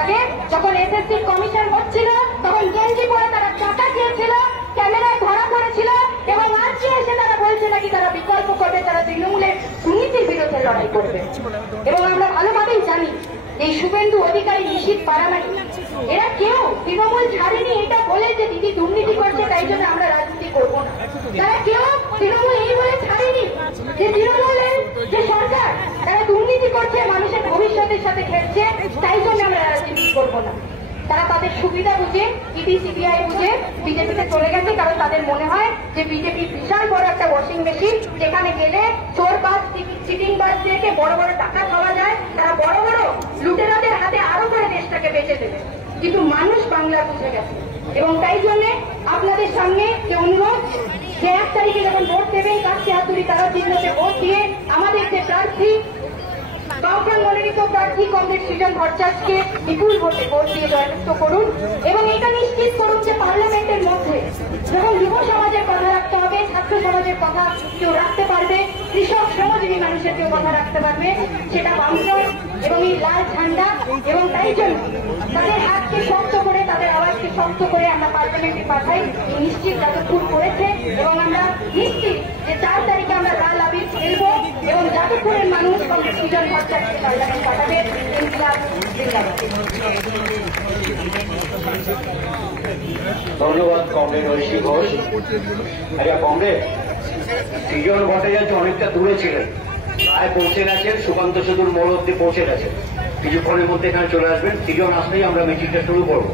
আগে যখন SSC commission হচ্ছিল তখন গেঞ্জি পরে তারা টাকা চেয়েছিল, ক্যামেরায় ধরা পড়েছিল এবং আজকে এসে তারা বলছে নাকি তারা বিকল্প করবে, তারা তৃণমূলের দুর্নীতির বিরুদ্ধে লড়াই করবে। এবং আমরা ভালোভাবেই জানি এই শুভেন্দু অধিকারী, নিশীথ পারামানি এরা কেউ তৃণমূল ছাড়েনি এটা বলে যে দিদি দুর্নীতি করছে তাই জন্য আমরা রাজনীতি করবো না। তারা কেউ তৃণমূল এই বলে ছাড়েনি যে তৃণমূলের যে সরকার তারা দুর্নীতি করছে, মানুষের ভবিষ্যতের সাথে খেলছে তাই জন্য আমরা রাজনীতি করবো না। তারা তাদের সুবিধা বুঝে, ইডি সিবিআই বুঝে বিজেপিতে চলে গেছে, কারণ তাদের মনে হয় যে বিজেপি বিশাল বড় একটা ওয়াশিং মেশিন, যেখানে গেলে চোর বাস চিটিং বাস থেকে বড় বড় টাকা খাওয়া যায়, তারা বড় বড় লুটেরাদের হাতে আরো করে দেশটাকে বেঁচে দেবে। কিন্তু মানুষ বাংলা বুঝে গেছে এবং তাই জন্য আপনাদের সামনে যে অনুরোধ, যে 1 তারিখে যখন ভোট দেবেন কাছে হাতুড়ি তারা চিহ্নতে ভোট দিয়ে আমাদের যে প্রার্থী বামফ্রন্ট মনোনীত প্রার্থী কমরেড সৃজন ভট্টাচার্যকে বিপুল ভোটে ভোট দিয়ে জয়যুক্ত করুন এবং এটা নিশ্চিত করুন যে পার্লামেন্টের মধ্যে যখন যুব সমাজের কথা রাখতে হবে, ছাত্র সমাজের কথা কেউ রাখতে পারবে, কৃষক শ্রমজীবী মানুষের কেউ কথা রাখতে পারবে, সেটা বামফ্রন্ট এবং এই লাল ঝান্ডা। এবং তাই জন্য তাদের হাতকে শক্ত করে, তাদের আওয়াজকে শক্ত করে আমরা পার্লামেন্টে পাঠাই। এই নিশ্চিত যাদবপুর করেছে এবং আমরা নিশ্চিত যে 4 তারিখে আমরা লাল আবির খেলবো এবং যাদবপুরের মানুষ কমরেড সৃজন ভট্টাচার্যকে পার্লামেন্ট পাঠাবে। ইনকিলাব জিন্দাবাদ। ধন্যবাদ কমরেড ঐশী ঘোষ। আচ্ছা কমরেড, সৃজন ভট্টাচার্য অনেকটা দূরে ছিলেন, প্রায় পৌঁছে গেছেন, সুকান্ত সেতুর মোড় অব্দি পৌঁছে গেছেন। কিছুক্ষণের মধ্যে এখানে চলে আসবেন। সৃজন আসলেই আমরা মিছিলটা শুরু করবো।